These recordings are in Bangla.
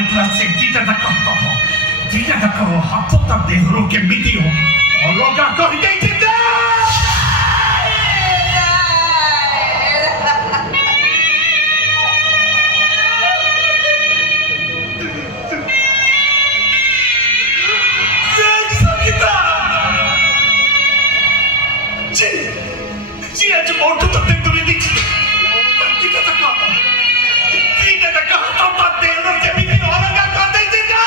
classe tira da ko hapota de horo ke video ologa korite da Ji aaj moto to te duri di tira da ko hapota de horo ke video ologa korite da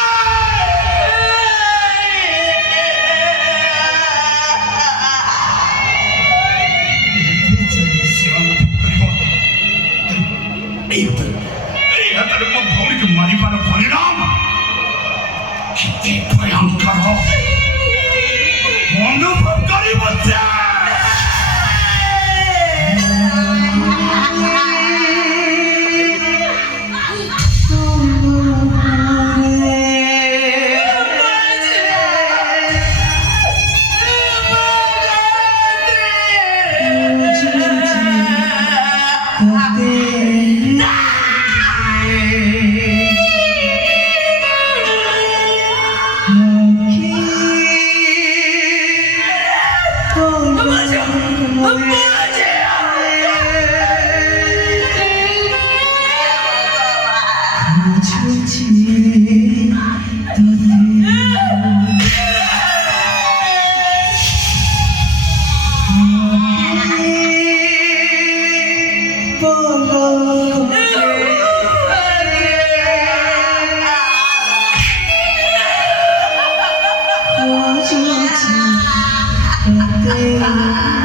এই হাতের ভৌমিকে মারিবার পরিণাম কি ভয়ঙ্কর অনুভব করি বলছে Oh,